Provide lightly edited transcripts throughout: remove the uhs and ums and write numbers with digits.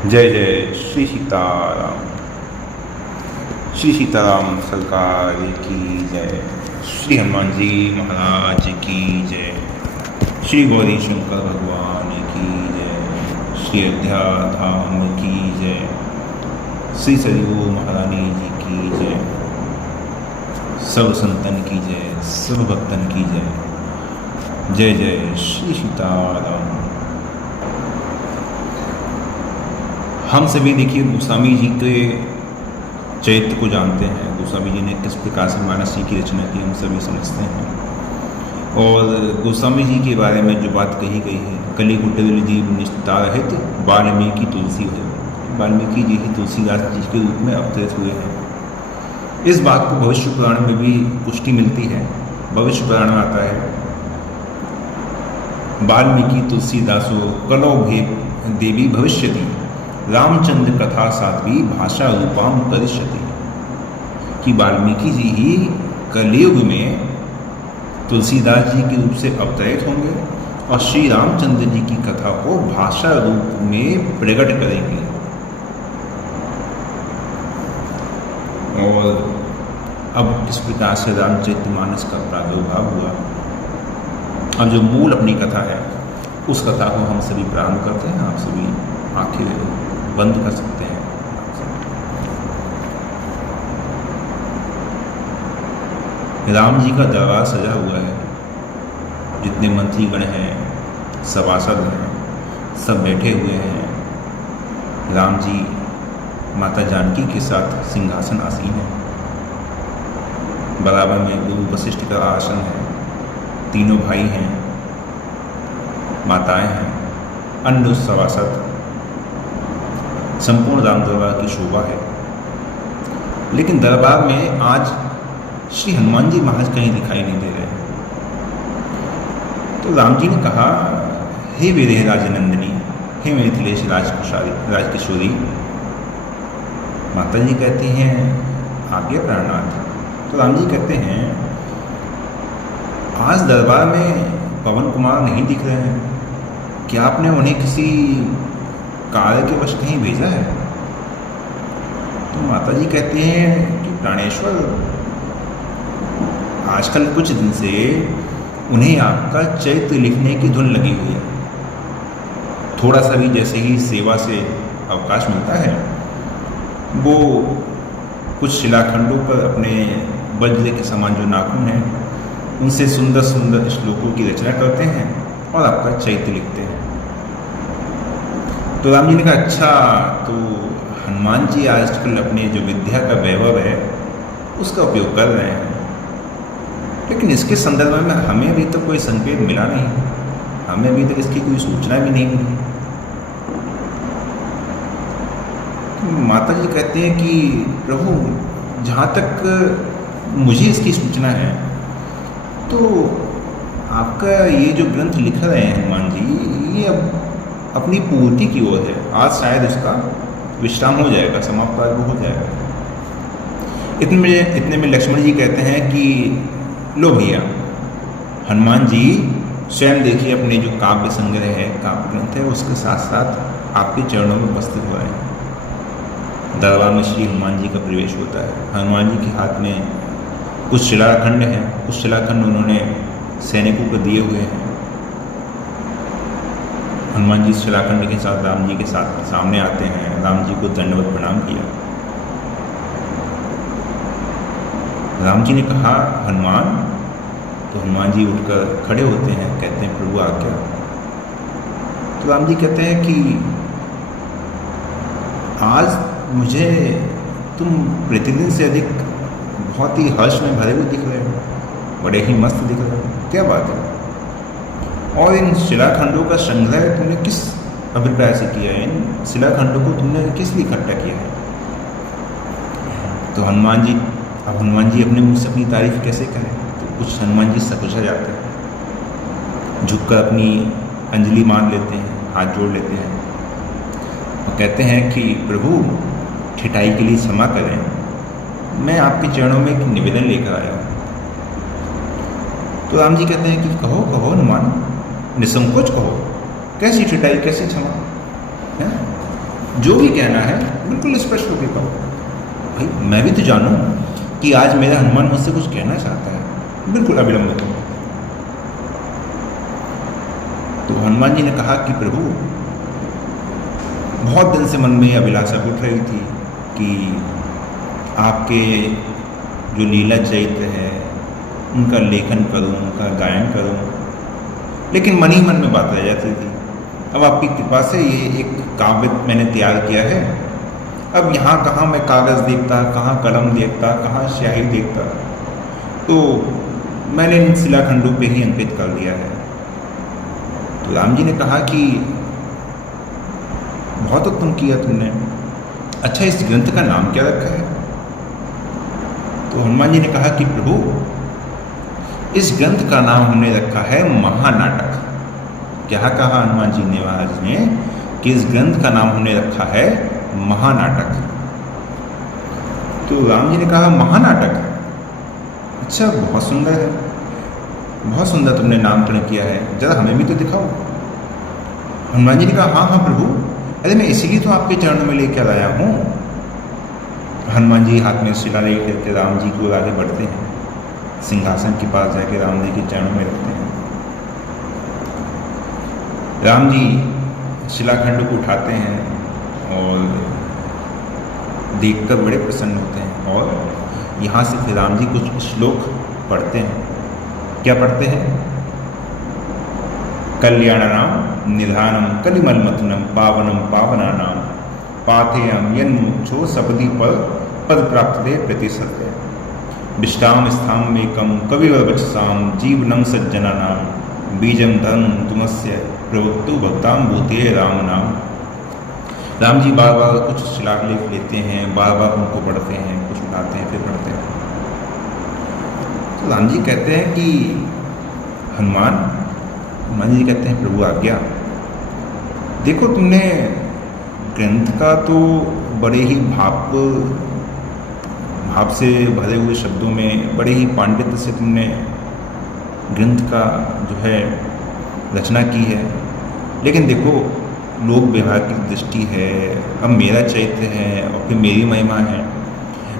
जय जय श्री सीताराम। श्री सीताराम सरकार की जय। श्री हनुमान जी महाराज की जय। श्री गौरी शंकर भगवान की जय। श्री अयोध्या धाम की जय। श्री सरयू महारानी जी की जय। सर्व संतन की जय, सर्व भक्तन की जय। जय जय श्री सीताराम। हम सभी देखिए गोस्वामी जी के चरित्र को जानते हैं। गोस्वामी जी ने किस प्रकार से मानस जी की रचना की हम सभी समझते हैं। और गोस्वामी जी के बारे में जो बात कही गई है, कली कुटिल जीव निष्ठा रहित वाल्मीकि तुलसी है। वाल्मीकि जी ही तुलसीदास जी के रूप में अवतरित हुए हैं। इस बात को भविष्य पुराण में भी पुष्टि मिलती है। भविष्य पुराण में आता है, वाल्मीकि तुलसीदासो कलौ देवी भविष्यति रामचंद्र कथा साध्वी भाषा रूपाम करिष्यति। कि वाल्मीकि जी ही कलयुग में तुलसीदास जी के रूप से अवतरित होंगे और श्री रामचंद्र जी की कथा को भाषा रूप में प्रकट करेंगे। और अब किस प्रकार से रामचरितमानस का प्रादुर्भाव हुआ, अब जो मूल अपनी कथा है उस कथा को हम सभी प्रारंभ करते हैं। आप सभी आखिर बंद कर सकते हैं। राम जी का दरबार सजा हुआ है। जितने मंत्रीगण हैं, सभासद हैं, सब बैठे हुए हैं। राम जी माता जानकी के साथ सिंहासन आसीन है। बराबर में गुरु वशिष्ठ का आसन है। तीनों भाई हैं, माताएं हैं, अन्य सभासद। संपूर्ण राम दरबार की शोभा है। लेकिन दरबार में आज श्री हनुमान जी महाराज कहीं दिखाई नहीं दे रहे। तो राम जी ने कहा, हे वीरे राजनंदिनी, हे मिथिलेश राजकिशोरी। माता जी कहती हैं, आज्ञा प्राणनाथ। तो राम जी कहते हैं, आज दरबार में पवन कुमार नहीं दिख रहे हैं। क्या आपने उन्हें किसी कार्य के वश कहीं भेजा है? तो माता जी कहते हैं कि प्राणेश्वर, आजकल कुछ दिन से उन्हें आपका चरित्र लिखने की धुन लगी हुई है। थोड़ा सा भी जैसे ही सेवा से अवकाश मिलता है, वो कुछ शिलाखंडों पर अपने वज्र के समान जो नाखून हैं उनसे सुंदर सुंदर श्लोकों की रचना करते हैं और आपका चरित्र लिखते हैं। तो राम जी ने कहा, अच्छा, तो हनुमान जी आजकल अपने जो विद्या का वैभव है उसका उपयोग कर रहे हैं। लेकिन इसके संदर्भ में हमें अभी तक कोई संकेत मिला नहीं, हमें अभी तक इसकी कोई सूचना भी नहीं मिली। तो माता जी कहते हैं कि प्रभु, जहाँ तक मुझे इसकी सूचना है तो आपका ये जो ग्रंथ लिख रहे हैं हनुमान जी, ये अब अपनी पूर्ति की ओर है। आज शायद इसका विश्राम हो जाएगा, समाप्त हो जाएगा। इतने में लक्ष्मण जी कहते हैं कि लो भैया, हनुमान जी स्वयं देखिए अपने जो काव्य संग्रह है, काव्य ग्रंथ है, उसके साथ साथ आपके चरणों में उपस्थित हो रहे हैं। दरबार में श्री हनुमान जी का प्रवेश होता है। हनुमान जी के हाथ में कुछ शिलाखंड हैं, कुछ शिलाखंड उन्होंने सैनिकों को दिए हुए हैं। हनुमान जी शिलाखंड के साथ राम जी के साथ सामने आते हैं। राम जी को दंडवत प्रणाम किया। राम जी ने कहा, हनुमान। तो हनुमान जी उठकर खड़े होते हैं, कहते हैं, प्रभु आज्ञा। तो राम जी कहते हैं कि आज मुझे तुम प्रतिदिन से अधिक बहुत ही हर्ष में भरे हुए दिख रहे हो, बड़े ही मस्त दिख रहे हो। क्या बात है? और इन शिलाखंडों का संग्रह तुमने किस अभिप्राय से किया है? इन शिलाखंडों को तुमने किस लिए इकट्ठा किया है? तो हनुमान जी अपने मुझ से अपनी तारीफ कैसे करें? तो कुछ हनुमान जी सकुचा जाते हैं, झुककर अपनी अंजलि मान लेते हैं, हाथ जोड़ लेते हैं और कहते हैं कि प्रभु, ठिठाई के लिए क्षमा करें, मैं आपके चरणों में एक निवेदन लेकर आया हूँ। तो राम जी कहते हैं कि कहो कहो हनुमान, निसंकोच कहो, कैसी ठिठाई, कैसी क्षमा है? जो भी कहना है बिल्कुल स्पष्ट होकर कहो। भाई मैं भी तो जानूं कि आज मेरा हनुमान मुझसे कुछ कहना चाहता है, बिल्कुल अविलंब करो। तो हनुमान जी ने कहा कि प्रभु, बहुत दिन से मन में अभिलाषा उठ रही थी कि आपके जो लीला चरित्र है उनका लेखन करूं, उनका गायन करूं, लेकिन मन ही मन में बात रह जाती थी। अब आपकी कृपा से ये एक काव्य मैंने तैयार किया है। अब यहाँ कहाँ मैं कागज़ देखता, कहाँ कलम देखता, कहाँ स्याही देखता, तो मैंने इन शिलाखंडों पे ही अंकित कर दिया है। तो राम जी ने कहा कि बहुत उत्तम किया तुमने। अच्छा, इस ग्रंथ का नाम क्या रखा है? तो हनुमान जी ने कहा कि प्रभु, इस ग्रंथ का नाम हमने रखा है महानाटक। क्या कहा हनुमान जी ने महाराज ने कि इस ग्रंथ का नाम हमने रखा है महानाटक। तो राम जी ने कहा महानाटक, अच्छा बहुत सुंदर है, बहुत सुंदर तुमने नामकरण किया है, जरा हमें भी तो दिखाओ। हनुमान जी ने कहा हाँ हाँ प्रभु, अरे मैं इसीलिए तो आपके चरणों में लेकर आया हूँ। हनुमान जी हाथ में शिला लेकर राम जी को आगे बढ़ते हैं, सिंहासन के पास जाके राम जी के चरणों में रखते हैं। राम जी शिलाखंड को उठाते हैं और देखकर बड़े प्रसन्न होते हैं, और यहाँ से फिर राम जी कुछ श्लोक पढ़ते हैं। क्या पढ़ते हैं? कल्याणनाम निधानम कलिमलमथुनम पावनम पावनानाम पाथेयम यन्मुक्षो सपदि पर पद प्राप्त प्रतिशत विष्टाम स्थाम एकम कविवर वचसाम जीवनम सज्जनानाम बीजम धन तुमस्य प्रवक्तु भक्ताम भूते राम नाम। राम जी बार बार कुछ शिलालेख लेते हैं, बार बार उनको पढ़ते हैं, कुछ उठाते हैं फिर पढ़ते हैं। तो राम जी कहते हैं कि हनुमान जी कहते हैं प्रभु आज्ञा। देखो तुमने ग्रंथ का तो बड़े ही भाव से भरे हुए शब्दों में बड़े ही पांडित्य से तुमने ग्रंथ का जो है रचना की है, लेकिन देखो लोक व्यवहार की दृष्टि है, अब मेरा चैत्य है और फिर मेरी महिमा है,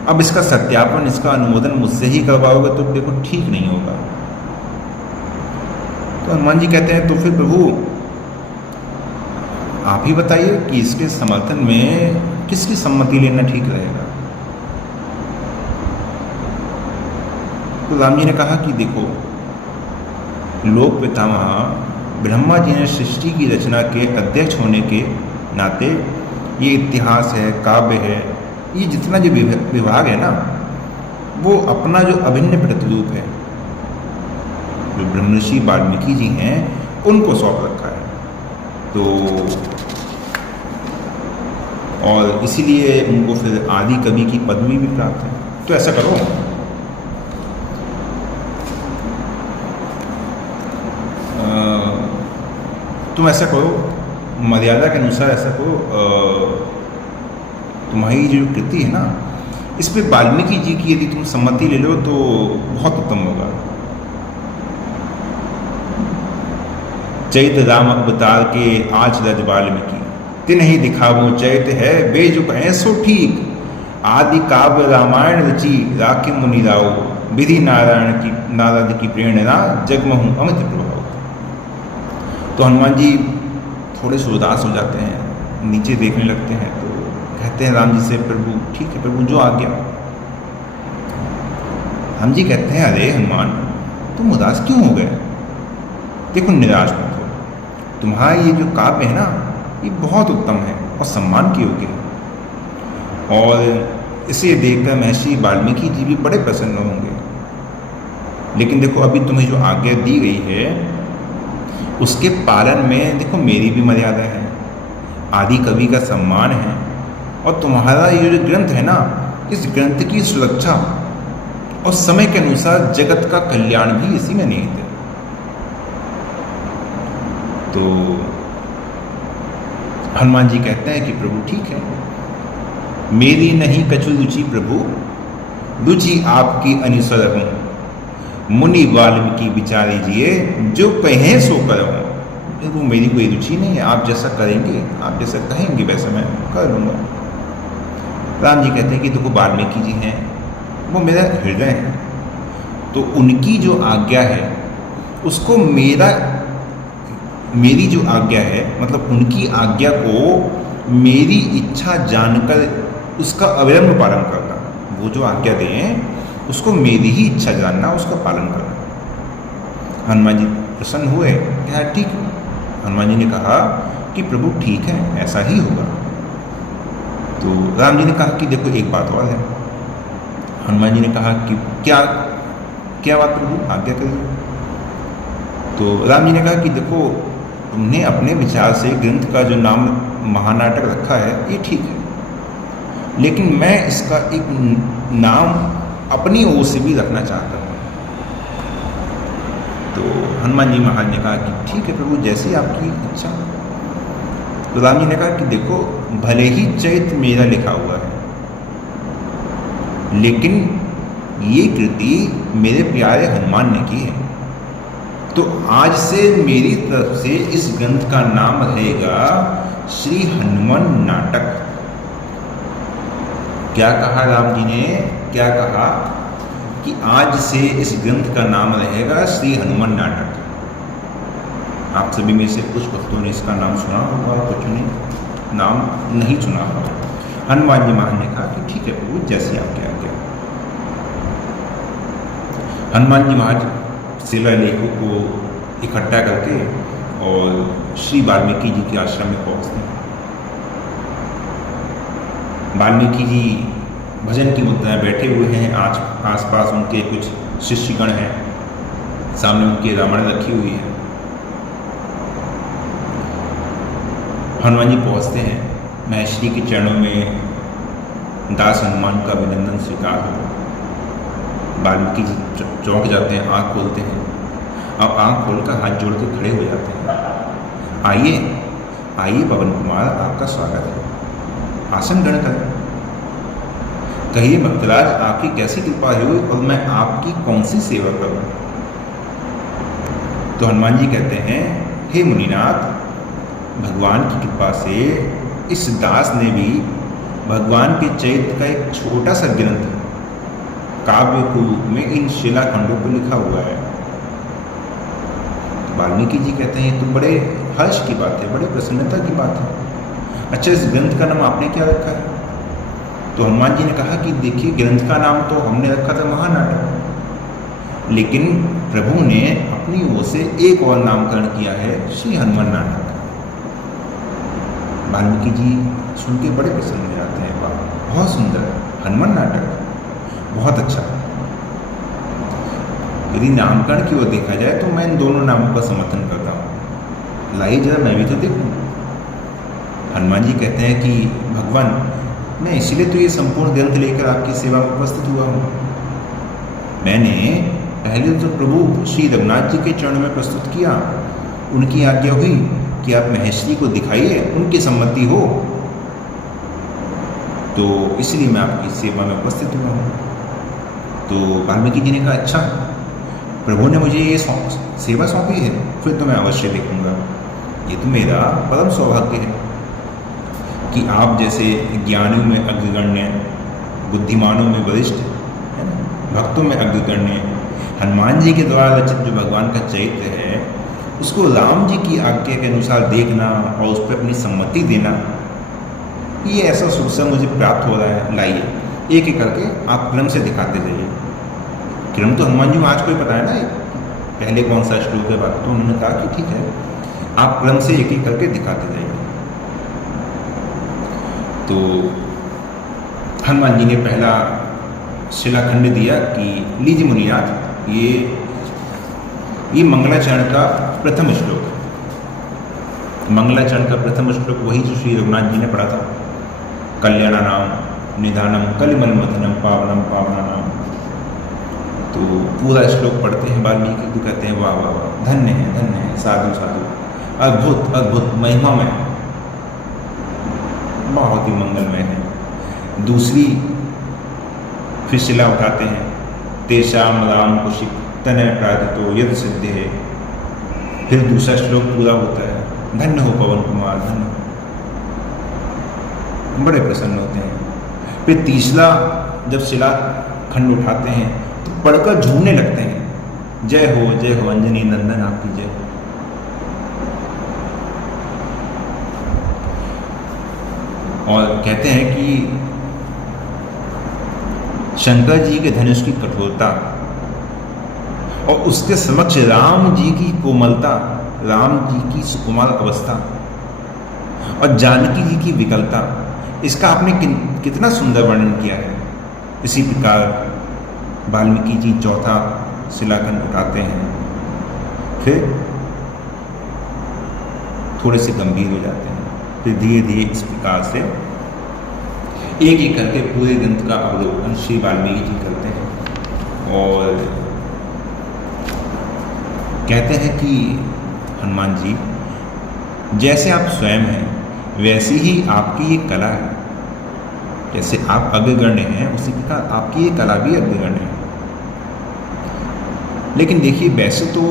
अब इसका सत्यापन, इसका अनुमोदन मुझसे ही करवाओगे तो देखो ठीक नहीं होगा। तो हनुमान जी कहते हैं तो फिर प्रभु आप ही बताइए कि इसके समर्थन में किसकी सम्मति लेना ठीक रहेगा। तो राम जी ने कहा कि देखो लोक पितामह ब्रह्मा जी ने सृष्टि की रचना के अध्यक्ष होने के नाते ये इतिहास है, काव्य है, ये जितना जो विभाग है ना, वो अपना जो अभिन्न प्रतिरूप है जो ब्रह्मर्षि वाल्मीकि जी हैं उनको सौंप रखा है। तो और इसीलिए उनको फिर आदि कवि की पदवी भी प्राप्त है। तो ऐसा करो, तुम ऐसा करो, मर्यादा के अनुसार ऐसा करो, तुम्हारी जो कृति है ना, इस पे वाल्मीकि जी की यदि तुम सम्मति ले लो तो बहुत उत्तम होगा। चैत राम अवतार के आज रज वाल्मीकि तिन ही दिखावो चैत है बेजुक ऐसो ठीक आदि काव्य रामायण रची राखी मुनि राव विधि नारद की प्रेरणा जगमहु अमित प्रभाव। तो हनुमान जी थोड़े से उदास हो जाते हैं, नीचे देखने लगते हैं, तो कहते हैं राम जी से प्रभु ठीक है प्रभु जो आ गया। हम जी कहते हैं अरे हनुमान तुम उदास क्यों हो गए? देखो निराश मत हो, तुम्हारा ये जो काव्य है ना ये बहुत उत्तम है और सम्मान के योग्य है, और इसे देखकर महर्षि वाल्मीकि जी भी बड़े प्रसन्न होंगे। लेकिन देखो अभी तुम्हें जो आज्ञा दी गई है उसके पालन में देखो मेरी भी मर्यादा है, आदि कवि का सम्मान है, और तुम्हारा ये जो ग्रंथ है ना, इस ग्रंथ की सुरक्षा और समय के अनुसार जगत का कल्याण भी इसी में निहित है। तो हनुमान जी कहते हैं कि प्रभु ठीक है, मेरी नहीं कछु रुचि प्रभु, रुचि आपकी अनुसर हूँ, मुनि वाल्मीकि विचारी जिए जो कहें सो करो। वो मेरी कोई रुचि नहीं है, आप जैसा करेंगे, आप जैसा कहेंगे वैसा मैं कर लूँगा। राम जी कहते हैं कि देखो वाल्मीकि जी हैं, वो मेरा हृदय है, तो उनकी जो आज्ञा है उसको मेरी जो आज्ञा है, मतलब उनकी आज्ञा को मेरी इच्छा जानकर उसका अविलंब पालन करना। वो जो आज्ञा दें उसको मेरी ही इच्छा जानना, उसका पालन करना। हनुमान जी प्रसन्न हुए, क्या ठीक है। हनुमान जी ने कहा कि प्रभु ठीक है, ऐसा ही होगा। तो राम जी ने कहा कि देखो एक बात और है। हनुमान जी ने कहा कि क्या क्या बात प्रभु, आज्ञा करिए। तो राम जी ने कहा कि देखो तुमने अपने विचार से ग्रंथ का जो नाम महानाटक रखा है ये ठीक है, लेकिन मैं इसका एक नाम अपनी ओर से भी रखना चाहता हूँ। तो हनुमान जी महाराज ने कहा कि ठीक है प्रभु, जैसी आपकी इच्छा। तो राम जी ने कहा कि देखो भले ही चैत मेरा लिखा हुआ है, लेकिन ये कृति मेरे प्यारे हनुमान ने की है, तो आज से मेरी तरफ से इस ग्रंथ का नाम रहेगा श्री हनुमान नाटक। क्या कहा राम जी ने, क्या कहा कि आज से इस ग्रंथ का नाम रहेगा श्री हनुमान नाटक। आप सभी में से कुछ भक्तों ने इसका नाम सुना होगा, कुछ ने नाम नहीं सुना होगा। हनुमान जी महाराज ने कहा कि ठीक है प्रभु, जैसे आपके आज्ञा। हनुमान जी महाराज शिलालेखों को इकट्ठा करके और श्री वाल्मीकि जी के आश्रम में पहुँचते हैं। वाल्मीकि जी भजन की मुद्रा बैठे हुए हैं, आसपास उनके कुछ शिष्यगण हैं, सामने उनकी रामायण रखी हुई है। हनुमान जी पहुँचते हैं, महर्षि के चरणों में दास हनुमान का अभिनंदन स्वीकार हो। वाल्मीकि जी चौंक जाते हैं, आँख खोलते हैं, अब आँख खोलकर हाथ जोड़ के खड़े हो जाते हैं। आइए आइए पवन कुमार, आपका स्वागत है, आसन ग्रहण करें। कहिए भक्तराज, आपकी कैसी कृपा हुई और मैं आपकी कौन सी सेवा करूं। तो हनुमान जी कहते हैं, हे मुनिनाथ, भगवान की कृपा से इस दास ने भी भगवान के चरित्र का एक छोटा सा ग्रंथ काव्य के रूप में इन शिलाखंडों पर लिखा हुआ है। वाल्मीकि जी कहते हैं, तो बड़े हर्ष की बात है, बड़ी प्रसन्नता की बात है। अच्छा, इस ग्रंथ का नाम आपने क्या रखा है? तो हनुमान जी ने कहा कि देखिए, ग्रंथ का नाम तो हमने रखा था महानाटक, लेकिन प्रभु ने अपनी ओर से एक और नामकरण किया है, श्री हनुमान नाटक। वाल्मीकि जी सुन के बड़े प्रसन्न हो जाते हैं, वाह बहुत सुंदर, हनुमान नाटक बहुत अच्छा। यदि नामकरण की ओर देखा जाए तो मैं इन दोनों नामों का समर्थन करता हूँ, लाइए जरा मैं भी तो देखूँ। हनुमान जी कहते हैं कि भगवान, मैं इसीलिए तो ये संपूर्ण ग्रंथ लेकर आपकी सेवा में उपस्थित हुआ हूँ। मैंने पहले तो प्रभु श्री रघुनाथ जी के चरणों में प्रस्तुत किया, उनकी आज्ञा हुई कि आप महर्षि को दिखाइए, उनकी सम्मति हो, तो इसलिए मैं आपकी सेवा में उपस्थित हुआ हूँ। तो वाल्मीकि जी ने कहा, अच्छा प्रभु ने मुझे ये सेवा सौंपी है, फिर तो मैं अवश्य देखूंगा। ये तो मेरा परम सौभाग्य है कि आप जैसे ज्ञानियों में अग्रगण्य, बुद्धिमानों में वरिष्ठ, है ना, भक्तों में अग्रगण्य हनुमान जी के द्वारा रचित जो भगवान का चरित्र है, उसको राम जी की आज्ञा के अनुसार देखना और उस पर अपनी सम्मति देना, ये ऐसा सुख मुझे प्राप्त हो रहा है। लाइए एक एक करके आप क्रम से दिखाते जाइए। क्रम तो हनुमान जी को आज कोई पता है ना, पहले कौन सा श्लोक है बात, तो उन्होंने कहा कि ठीक है, आप क्रम से एक एक करके दिखाते जाइए। तो हनुमान जी ने पहला शिलाखंड दिया कि लीजिए मुनिनाथ, ये मंगलाचरण का प्रथम श्लोक है। मंगलाचरण का प्रथम श्लोक वही जो श्री रघुनाथ जी ने पढ़ा था, कल्याणानाम निधानम कलिमलमथनम पावनम पावनानाम। तो पूरा श्लोक पढ़ते हैं वाल्मीकि को, कहते हैं वाह वाह वाह, धन्य है, साधु साधु, अद्भुत अद्भुत, महिमामय, बहुत ही मंगलमय है। दूसरी फिर शिला उठाते हैं, तेषाम राम कुशिक तनय प्रादितो यद सिद्धे फिर दूसरा श्लोक पूरा होता है, धन्य हो पवन कुमार, धन्य। बड़े प्रसन्न होते हैं। फिर तीसरा जब शिला खंड उठाते हैं तो पढ़कर झूमने लगते हैं, जय हो अंजनी नंदन आपकी जय। और कहते हैं कि शंकर जी के धनुष की कठोरता और उसके समक्ष राम जी की कोमलता, राम जी की सुकुमार अवस्था और जानकी जी की विकलता, इसका आपने कितना सुंदर वर्णन किया है। इसी प्रकार वाल्मीकि जी चौथा शिलाखंड उठाते हैं, फिर थोड़े से गंभीर हो जाते हैं, फिर धीरे धीरे इस प्रकार से एक एक करके पूरे ग्रंथ का अवलोकन श्री वाल्मीकि जी करते हैं और कहते हैं कि हनुमान जी, जैसे आप स्वयं हैं वैसी ही आपकी ये कला है। जैसे आप अग्रगण्य हैं उसी प्रकार आपकी ये कला भी अग्रगण्य है। लेकिन देखिए, वैसे तो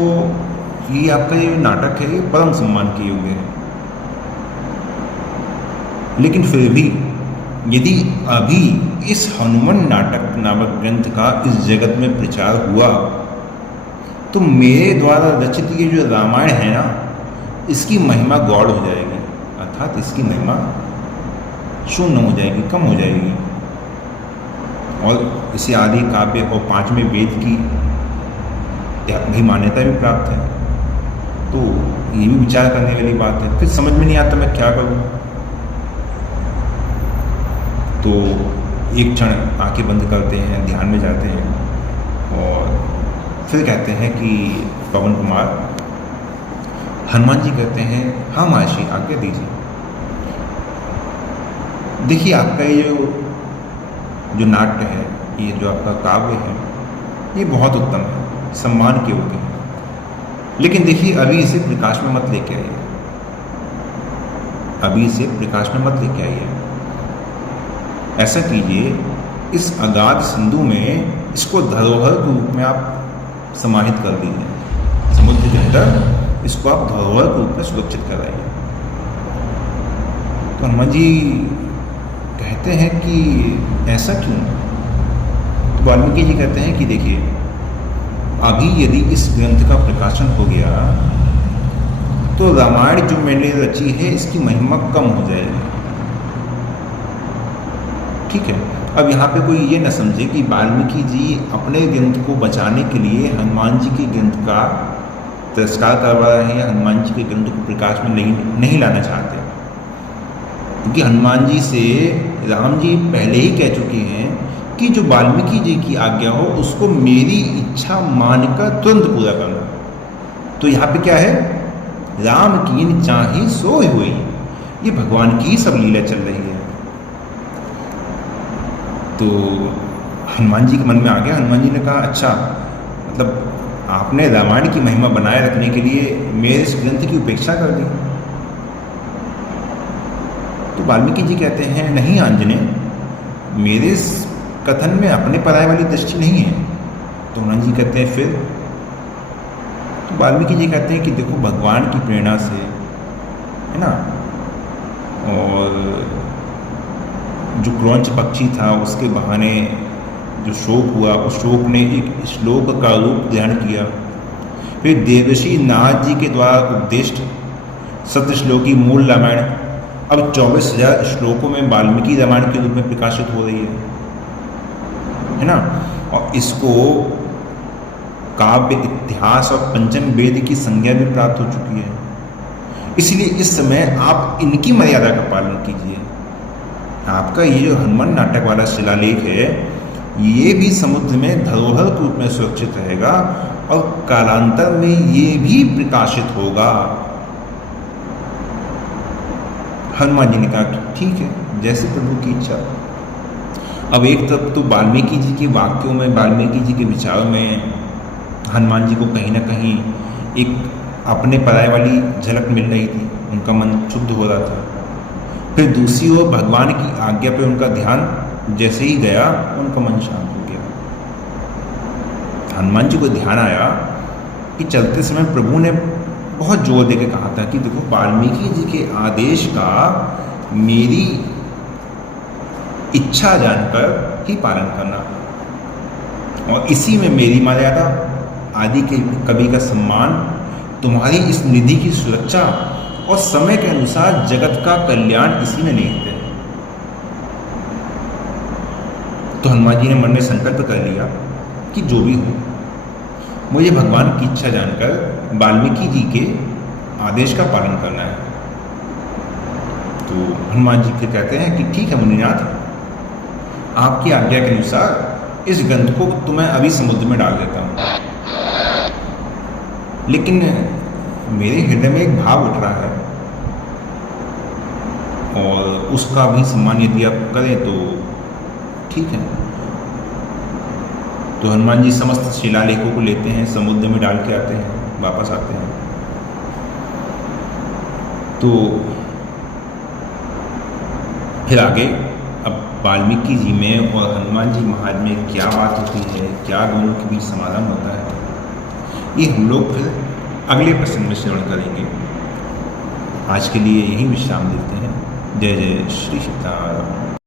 ये आपका ये नाटक है, ये परम सम्मान के योग्य है, लेकिन फिर भी यदि अभी इस हनुमान नाटक नामक ग्रंथ का इस जगत में प्रचार हुआ तो मेरे द्वारा रचित ये जो रामायण है ना, इसकी महिमा गौड़ हो जाएगी, अर्थात इसकी महिमा शून्य हो जाएगी, कम हो जाएगी। और इसे आदि काव्य और पांचवें वेद की भी मान्यता भी प्राप्त है। तो ये भी विचार करने वाली बात है। फिर समझ में नहीं आता मैं क्या करूं। तो एक क्षण आंखें बंद करते हैं, ध्यान में जाते हैं और फिर कहते हैं कि पवन कुमार, हनुमान जी कहते हैं, हाँ महर्षि आज्ञा दीजिए। देखिए, आपका ये जो नाट्य है, ये जो आपका काव्य है, ये बहुत उत्तम है, सम्मान के योग्य है, लेकिन देखिए अभी इसे प्रकाश में मत लेके आइए, अभी इसे प्रकाश में मत लेके आइए। ऐसा कीजिए, इस अगाध सिंधु में इसको धरोहर के रूप में आप समाहित कर दीजिए, समुद्र के अंदर इसको आप धरोहर के रूप में सुरक्षित कराइए। तो हनुमान जी कहते हैं कि ऐसा क्यों? तो वाल्मीकि जी कहते हैं कि देखिए, अभी यदि इस ग्रंथ का प्रकाशन हो गया तो रामायण जो मैंने रची है इसकी महिमा कम हो जाएगी। ठीक है, अब यहाँ पे कोई ये न समझे कि वाल्मीकि जी अपने ग्रंथ को बचाने के लिए हनुमान जी के ग्रंथ का तिरस्कार करवा रहे हैं या हनुमान जी के ग्रंथ को प्रकाश में नहीं लाना चाहते, क्योंकि हनुमान जी से राम जी पहले ही कह चुके हैं कि जो वाल्मीकि जी की आज्ञा हो उसको मेरी इच्छा मानकर तुरंत पूरा करना। तो यहाँ पे क्या है, राम कीन चाही सोई हुई, ये भगवान की सब लीला चल रही है। तो हनुमान जी के मन में आ गया। हनुमान जी ने कहा, अच्छा मतलब आपने रामायण की महिमा बनाए रखने के लिए मेरे इस ग्रंथ की उपेक्षा कर दी। तो वाल्मीकि जी कहते हैं, नहीं आंजनेय, मेरे इस कथन में अपने पराये वाली दृष्टि नहीं है। तो हनुमान जी कहते हैं फिर? तो वाल्मीकि जी कहते हैं कि देखो, भगवान की प्रेरणा से, है ना, और जो क्रौंच पक्षी था उसके बहाने जो शोक हुआ, उस शोक ने एक श्लोक का रूप ग्रहण किया। फिर देवर्षि नारद जी के द्वारा उपदिष्ट सप्तश्लोकी मूल रामायण अब 24,000 श्लोकों में वाल्मीकि रामायण के रूप में प्रकाशित हो रही है ना। और इसको काव्य, इतिहास और पंचम वेद की संज्ञा भी प्राप्त हो चुकी है। इसलिए इस समय आप इनकी मर्यादा का पालन कीजिए। आपका ये जो हनुमान नाटक वाला शिलालेख है, ये भी समुद्र में धरोहर के रूप में सुरक्षित रहेगा और कालांतर में ये भी प्रकाशित होगा। हनुमान जी ने कहा ठीक है, जैसे प्रभु की इच्छा। अब एक तरफ तो वाल्मीकि जी के वाक्यों में, वाल्मीकि जी के विचारों में हनुमान जी को कहीं ना कहीं एक अपने पराये वाली झलक मिल रही थी, उनका मन शुद्ध हो रहा था। फिर दूसरी ओर भगवान की आज्ञा पे उनका ध्यान जैसे ही गया, उनका मन शांत हो गया। हनुमान जी को ध्यान आया कि चलते समय प्रभु ने बहुत जोर दे के कहा था कि देखो वाल्मीकि जी के आदेश का मेरी इच्छा जानकर ही पालन करना, और इसी में मेरी मर्यादा, आदि के कवि का सम्मान, तुम्हारी इस निधि की सुरक्षा और समय के अनुसार जगत का कल्याण इसी में निहित है। तो हनुमान जी ने मन में संकल्प कर लिया कि जो भी हो, मुझे भगवान की इच्छा जानकर वाल्मीकि जी के आदेश का पालन करना है। तो हनुमान जी फिर कहते हैं कि ठीक है मुनिनाथ, आपकी आज्ञा के अनुसार इस ग्रंथ को तो मैं अभी समुद्र में डाल देता हूँ, लेकिन मेरे हृदय में एक भाव उठ रहा है और उसका भी सम्मान यदि आप करें तो ठीक है। तो हनुमान जी समस्त शिलालेखों को लेते हैं, समुद्र में डाल के आते हैं, वापस आते हैं। तो फिर आगे अब वाल्मीकि जी में और हनुमान जी महाराज में क्या बात होती है, क्या दोनों के बीच समाधान होता है, ये हम लोग फिर अगले प्रसंग में श्रवण करेंगे। आज के लिए यही विश्राम देते हैं। जय जय श्री सीताराम।